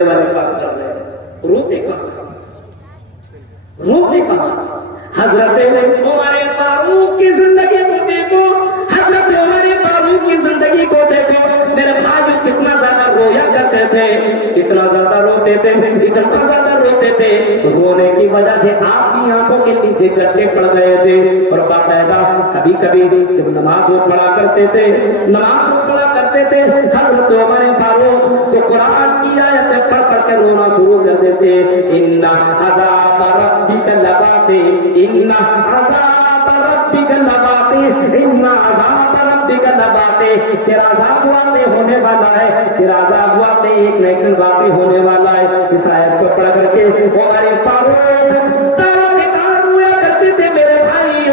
والے بات کر رہے ہیں، روتے کہاں حضرت عمر فاروق کی زندگی کو دیکھو، حضرت عمر فاروق کی زندگی کو دیکھو، میرے بھائی کتنا زیادہ رویا کرتے تھے، اتنا زیادہ روتے تھے، اتنا زیادہ روتے تھے، رونے کی وجہ سے آپ کی آنکھوں کے نیچے گڈھے پڑ گئے تھے، اور باقاعدہ کبھی کبھی جب نماز وہ پڑھا کرتے تھے حضرت عمر فاروق تو قرآن کی آیتیں پڑھ پڑھ کے رونا شروع کر دیتے، ان عذاب ربک لواقع، ان عذاب ربک لواقع، ان عذاب ربک لواقع، تیرا عذاب واقع ہونے والا ہے، تیرا عذاب واقع ایک نہ ایک واقع ہونے والا ہے۔ اس آیت کو پڑھ کر کے عمر فاروق سارا دکان ہوا کرتے تھے میرے بھائی،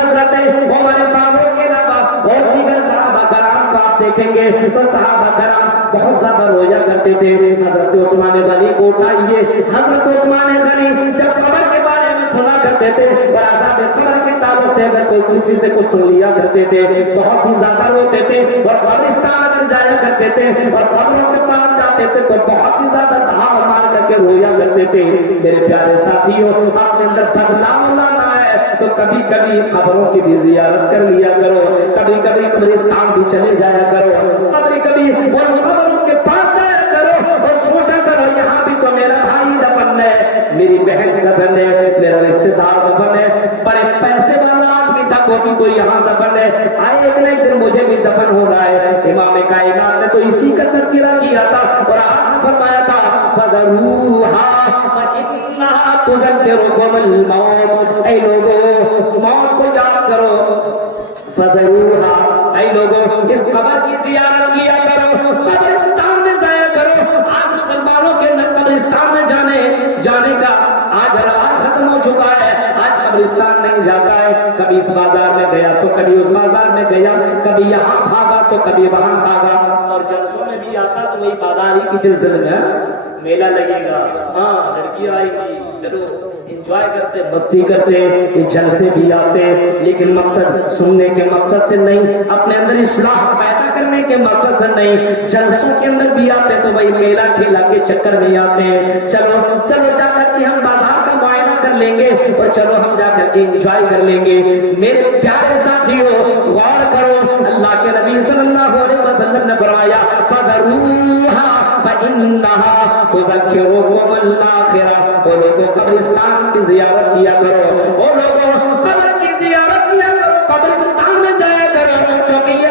حضرت عمر فاروق کے علاوہ اور دیگر صحابہ کرام کو آپ دیکھیں گے تو صحابہ کرام بہت زیادہ رویا کرتے تھے۔ حضرت عثمان غنی کو اٹھائیے، حضرت عثمان غنی جب قبر کے بارے میں سنا کرتے تھے اور عذاب قبر کے تعلق سے اگر کوئی کسی سے کچھ سن لیا کرتے تھے بہت ہی زیادہ روتے تھے، اور قبرستان اگر جایا کرتے تھے اور قبروں کے پاس جاتے تھے تو بہت ہی زیادہ دھاڑ مار کر کے رویا کرتے تھے۔ میرے پیارے ساتھیوں، اپنے اندر بدلاؤ لانا ہے تو کبھی کبھی قبروں کی بھی زیارت کر لیا کرو، کبھی کبھی قبرستان بھی چلے جایا کرو، کبھی کبھی ان قبروں کے پاس جایا کرو اور سوچا کرو یہاں بھی تو میرا بھائی دفن ہے، میری بہن دفن ہے، میرا رشتے دار دفن ہے، بڑے پیسے والا آدمی تھا وہ بھی تو یہاں دفن ہے، آئے ایک نہ ایک دن مجھے بھی دفن ہونا ہے۔ امام کائنات نے تو اسی کا تذکرہ کیا تھا اور آپ نے فرمایا تھا فَذَرُوهَا فَإِنَّهَا تُذَكِّرُكُمُ الْمَوْتَ، اے لوگوں موت کو یاد کرو، فَذَرُوهَا، اے لوگوں اس قبر کی زیارت کیا کرو، قبرستان میں جایا کرو۔ آج مسلمانوں کے اندر قبرستان میں جانے کا آج رواج ختم ہو چکا ہے، آج قبرستان نہیں جاتا ہے، کبھی اس بازار میں گیا تو کبھی اس بازار میں گیا، کبھی یہاں بھاگا تو کبھی وہاں بھاگا، اور جلسوں میں بھی آتا تو وہی بازار ہی کی جلسے میں میلہ لگے گا، ہاں لڑکیاں آئے گی، چلو انجوائے کرتے مستی کرتے، یہ جلسے بھی آتے لیکن مقصد سننے کے مقصد سے نہیں، اپنے اندر اصلاح پیدا کرنے کے مقصد سے نہیں، جلسوں کے اندر بھی آتے تو وہی میلہ ٹھیلا کے چکر میں آتے ہیں، چلو جا کر کے ہم بازار کا معائنہ کر لیں گے اور چلو ہم جا کر کے انجوائے کر لیں گے۔ میرے پیارے ساتھیوں غور کرو، اللہ کے نبی صلی اللہ علیہ وسلم نے فرمایا فَذَرُوهَا فَإِنَّهَا تُذَكِّرُكُمُ الْآخِرَةَ، وہ لوگوں قبرستان کی زیارت کیا کرو، وہ لوگوں قبر کی زیارت کیا کرو، قبرستان میں جایا کرو، کیونکہ یہ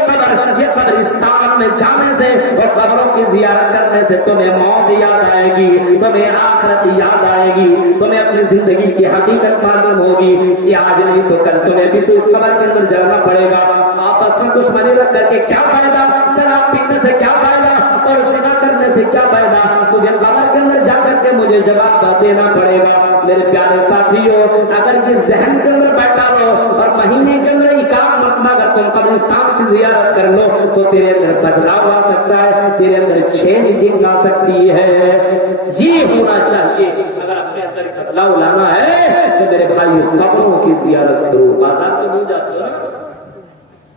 قبرستان میں جانے سے اور قبروں کی زیارت کرنے سے تمہیں موت یاد آئے گی، تمہیں آخرت یاد آئے گی، تمہیں اپنی زندگی کی حقیقت معلوم ہوگی کہ آج نہیں تو کل تمہیں بھی تو اس قبر کے اندر جانا پڑے گا۔ آپس میں دشمنی رکھ کر کے کیا فائدہ، شراب پینے سے کیا فائدہ اور زنا کرنے سے کیا فائدہ، مجھے قبر کے اندر جا کر کے مجھے جواب دینا پڑے گا۔ میرے پیارے ساتھیوں، اگر یہ ذہن کے اندر بیٹھا لو اور مہینے کے اندر ایک مرتبہ اگر تم قبرستان کی زیارت کر لو تو تیرے اندر بدلاؤ آ سکتا ہے، تیرے اندر چینج آ سکتی ہے۔ یہ ہونا چاہیے، اگر اپنے اندر بدلاؤ لانا ہے تو میرے بھائی قبروں کی زیارت کرو۔ بازار تو نہیں جاتے ہو نا،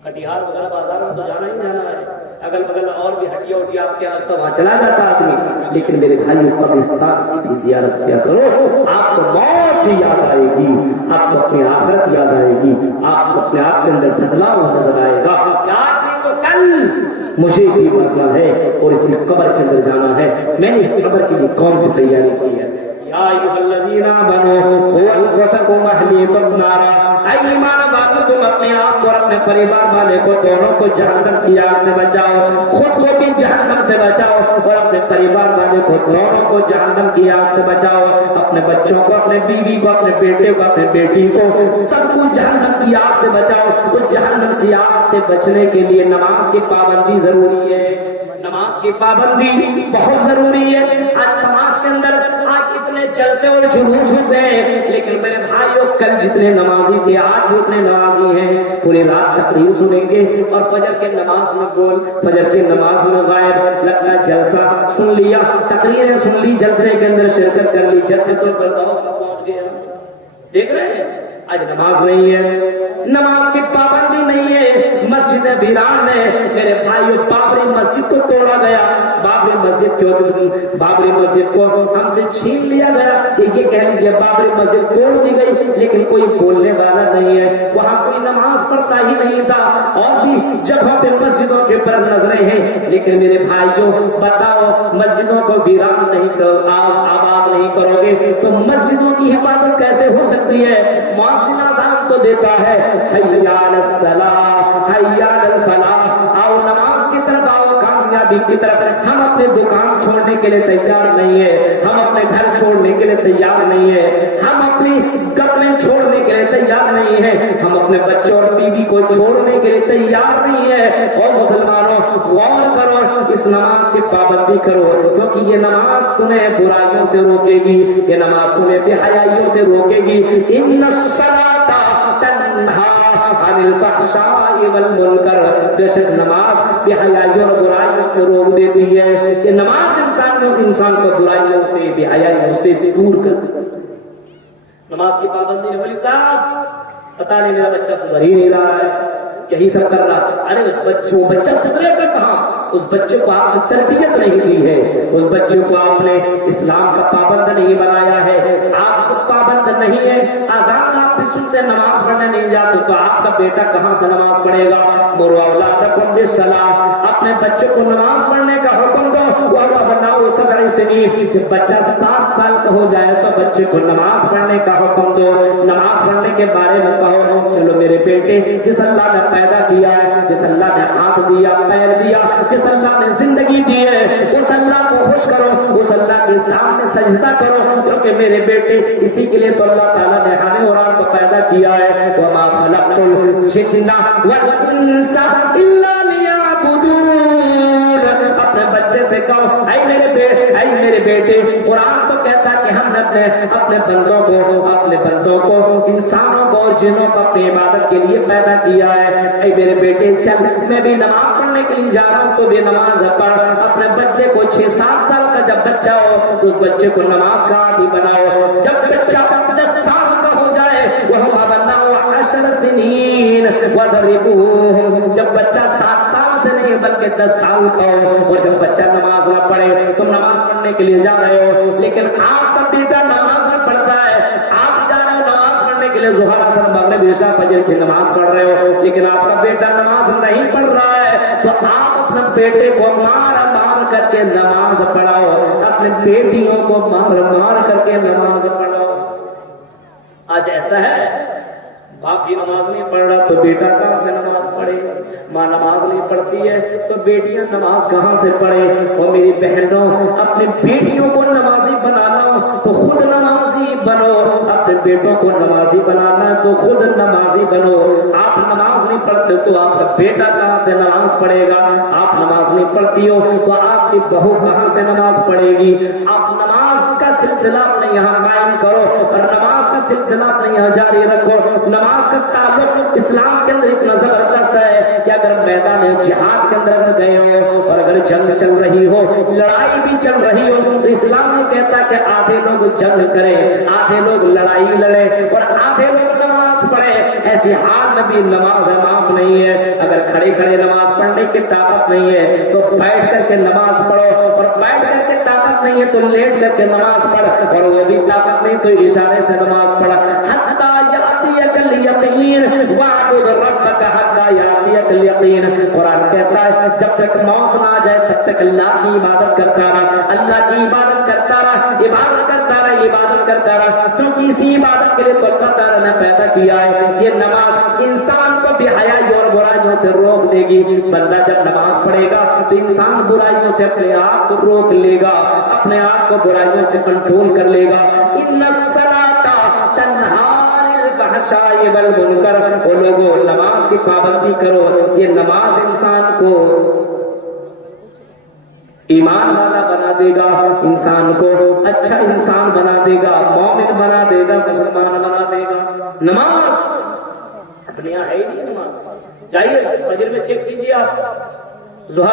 کٹیہار وغیرہ بازار میں تو جانا ہی جانا ہے، اگل بگل اور بھی ہٹیا اٹیا آپ کے تو وہاں چلا جاتا آدمی، لیکن میرے بھائی قبرستان کی زیارت کیا کرو، آپ کو موت یاد آئے گی، آپ کو اپنی آخرت یاد آئے گی، آپ کو اپنے آپ کے اندر بدلاؤ نظر آئے گا کہ آج نہیں تو کل مجھے بھی مرنا ہے اور اسی قبر کے اندر جانا ہے، میں نے اس قبر کے لیے کون سی تیاری کی ہے۔ یا ایھا الذین آمنوا قوا انفسکم واہلیکم نارا، اے ایمان والو تم اپنے آپ اور اپنے پریوار والے کو دونوں کو جہنم کی آگ سے بچاؤ، خود کو بھی جہنم سے بچاؤ اور اپنے پریوار والے کو دونوں کو جہنم کی آگ سے بچاؤ، اپنے بچوں کو، اپنے بیوی کو، اپنے بیٹے کو، اپنے بیٹی کو، سب کو جہنم کی آگ سے بچاؤ۔ اس جہنم کی آگ سے بچنے کے لیے نماز کی پابندی ضروری ہے، نماز کی پابندی بہت ضروری ہے۔ آج سماج کے اندر آج اتنے جلسے اور جلوس ہوتے ہیں، لیکن میرے بھائیوں کل جتنے نمازی تھے آج بھی اتنے نمازی ہیں، پوری رات تقریر سنیں گے اور فجر کے نماز میں گول، فجر کے نماز میں غائب، لگتا جلسہ سن لیا، تقریریں سن لی، جلسے کے اندر شرکت کر لی، جنت الفردوس میں پہنچ گئے۔ دیکھ رہے ہیں آج نماز نہیں ہے، نماز کی پابندی نہیں ہے، مسجد ویران میں میرے بھائیوں بابری مسجد کو توڑا گیا، بابری مسجد کو ہم سے چھین لیا گیا، یہ کہہ لیجیے بابری مسجد توڑ دی گئی، لیکن کوئی بولنے والا نہیں ہے، وہاں کوئی نماز پڑھتا ہی نہیں تھا، اور بھی جگہوں پہ مسجدوں کے پر نظریں ہیں، لیکن میرے بھائیوں بتاؤ مسجدوں کو ویران نہیں آباد نہیں کرو گے تو مسجدوں کی حفاظت کیسے ہو سکتی ہے؟ مؤذن اذان تو دیتا ہے حی علی الصلاۃ حی علی الفلاح، آؤ نماز کی طرف آؤ، کامیابی کی طرف، ہم اپنے دکان چھوڑنے کے لیے تیار نہیں ہے، ہم اپنے گھر چھوڑنے کے لیے تیار نہیں ہے، ہم اپنی کپڑے چھوڑنے کے لیے تیار نہیں ہے، ہم اپنے بچوں اور بیوی کو چھوڑنے کے لیے تیار نہیں ہے۔ اور مسلمانوں غور کرو، اس نماز کی پابندی کرو، کیونکہ یہ نماز تمہیں برائیوں سے روکے گی، یہ نماز تمہیں بے حیائیوں سے روکے گی۔ ان الصلاۃ تنہا عن الفحشاء والمنکر، بے شک نماز بے حیائیوں اور برائیوں سے روک دیتی ہے، یہ نماز انسان کو برائیوں سے بے حیائیوں سے دور کر دیتی ہے۔ نماز کی پابندی ہے، ولی صاحب پتہ نہیں میرا بچہ سدھر ہی نہیں رہا ہے، یہی سب کر رہا، ارے اس بچہ سدھرے گا کہاں؟ اس بچے کو آپ نے تربیت نہیں دی ہے، اس بچے کو آپ نے اسلام کا پابند نہیں بنایا ہے، آپ کو پابند نہیں ہے، اذان آپ بھی سنتے نماز پڑھنے نہیں جاتے تو آپ کا بیٹا کہاں سے نماز پڑھے گا؟ مروا اولادکم بالصلاۃ، اپنے بچے کو نماز پڑھنے کا حکم دو، وَأَبْنَاءُ سَبْعِ سِنِينَ، جب بچہ 7 سال کا ہو جائے تو بچے کو نماز پڑھنے کا حکم دو، نماز پڑھنے کے بارے میں کہو، چلو میرے بیٹے جس اللہ نے پیدا کیا ہے، جس اللہ نے ہاتھ دیا، پیر دیا، جس اللہ نے زندگی دی ہے، اس اللہ کو خوش کرو، اس اللہ کے سامنے سجدہ کرو، کیونکہ میرے بیٹے اسی کے لیے تو اللہ تعالیٰ نے ہمیں اور آپ کو پیدا کیا ہے۔ وَمَا خَلَقْتُ الْجِنَّ وَالْإِنسَ إِلَّا لِيَعْبُدُونَ، اپنے بچے سے کہو اے میرے بیٹے، قرآن تو کہتا ہے کہ ہم نے اپنے بندوں کو انسانوں کو اور جنوں کو اپنی عبادت کے لیے پیدا کیا ہے۔ اے میرے بیٹے چل، میں بھی نماز پڑھنے کے لیے جا رہا ہوں تو بھی نماز پڑھ، اپنے بچے کو 6-7 سال کا جب بچہ ہو تو اس بچے کو نماز کا عادی بناؤ، جب بچہ 10 سال کا ہو جائے وَهُمْ أَبْنَاءُ 10 سِنِينَ وَضْرِبُوهُمْ، جب بچہ 7 سال سے نہیں بلکہ 10 سال کا ہو اور جب بچہ نماز نہ پڑھے، تم نماز پڑھنے کے لیے جا رہے ہو لیکن آپ کا بیٹا نماز نہ پڑھتا ہے، آپ جا رہے ہو نماز پڑھنے کے لیے، ظہر عصر مغرب عشاء فجر کی نماز پڑھ رہے ہو لیکن آپ کا بیٹا نماز نہیں پڑھ رہا ہے، تو آپ اپنے بیٹے کو مار کر کے نماز پڑھاؤ، اپنے بیٹیوں کو مار کر کے نماز پڑھاؤ۔ آج ایسا ہے باپ بھی نماز نہیں پڑھ رہا تو بیٹا کہاں سے نماز پڑھے، ماں نماز نہیں پڑھتی ہے تو بیٹیاں نماز کہاں سے پڑھے۔ اور میری بہنوں، اپنے بیٹیوں کو نمازی بنانا ہو تو خود نمازی بنو، اپنے بیٹوں کو نمازی بنانا ہے تو خود نمازی بنو۔ آپ نماز نہیں پڑھتے تو آپ کا بیٹا کہاں سے نماز پڑھے گا؟ آپ نماز نہیں پڑھتی ہو تو آپ کی بہو کہاں سے نماز پڑھے گی؟ آپ نماز کا سلسلہ اپنے یہاں قائم کرو اور نماز کا سلسلہ اپنے یہاں جاری رکھو۔ نماز کا تعلق اسلام کے اندر اتنا زبردست ہے کہ اگر میدان جہاد کے اندر اگر گئے ہو اور اگر جنگ چل رہی ہو، لڑائی بھی چل رہی ہو، تو اسلام یہ کہتا ہے کہ آدھے لوگ جنگ کریں، آدھے لوگ لڑائی لڑیں اور آدھے لوگ نماز پڑھیں۔ ایسی حال میں بھی نماز معاف نہیں ہے۔ اگر کھڑے کھڑے نماز پڑھنے کی طاقت نہیں ہے تو بیٹھ کر کے نماز پڑھو، اور بیٹھ کر کے طاقت نہیں ہے تو لیٹ کر کے نماز پڑھ، اور وہ بھی طاقت نہیں تو اشارے سے نماز پڑھ۔ حتی یأتیک الیقین واعبد ربک حتی یأتیک الیقین، قرآن کہتا ہے جب تک موت نہ آ جائے تب تک اللہ کی عبادت کرتا رہا، اللہ کی عبادت کرتا رہا، عبادت کرتا رہا، عبادت کرتا رہا، کیونکہ اسی عبادت کے لیے تو اللہ تعالیٰ نے پیدا کیا ہے۔ یہ نماز انسان کو بے حیائی اور برائیوں سے روک دے گی۔ بندہ جب نماز پڑھے گا تو انسان برائیوں سے اپنے آپ کو روک لے گا، اپنے آپ کو برائیوں سے کنٹرول کر لے گا۔ ان الصلاۃ تنہا عن الفحشاء والمنکر، وہ لوگوں نماز کی پابندی کرو، یہ نماز انسان کو ایمان والا بنا دے گا، انسان کو اچھا انسان بنا دے گا، مومن بنا دے گا، مسلمان بنا دے گا۔ نماز اپنے یہاں ہے ہی نہیں، نماز جائیے فجر میں چیک کیجیے آپ، ظہر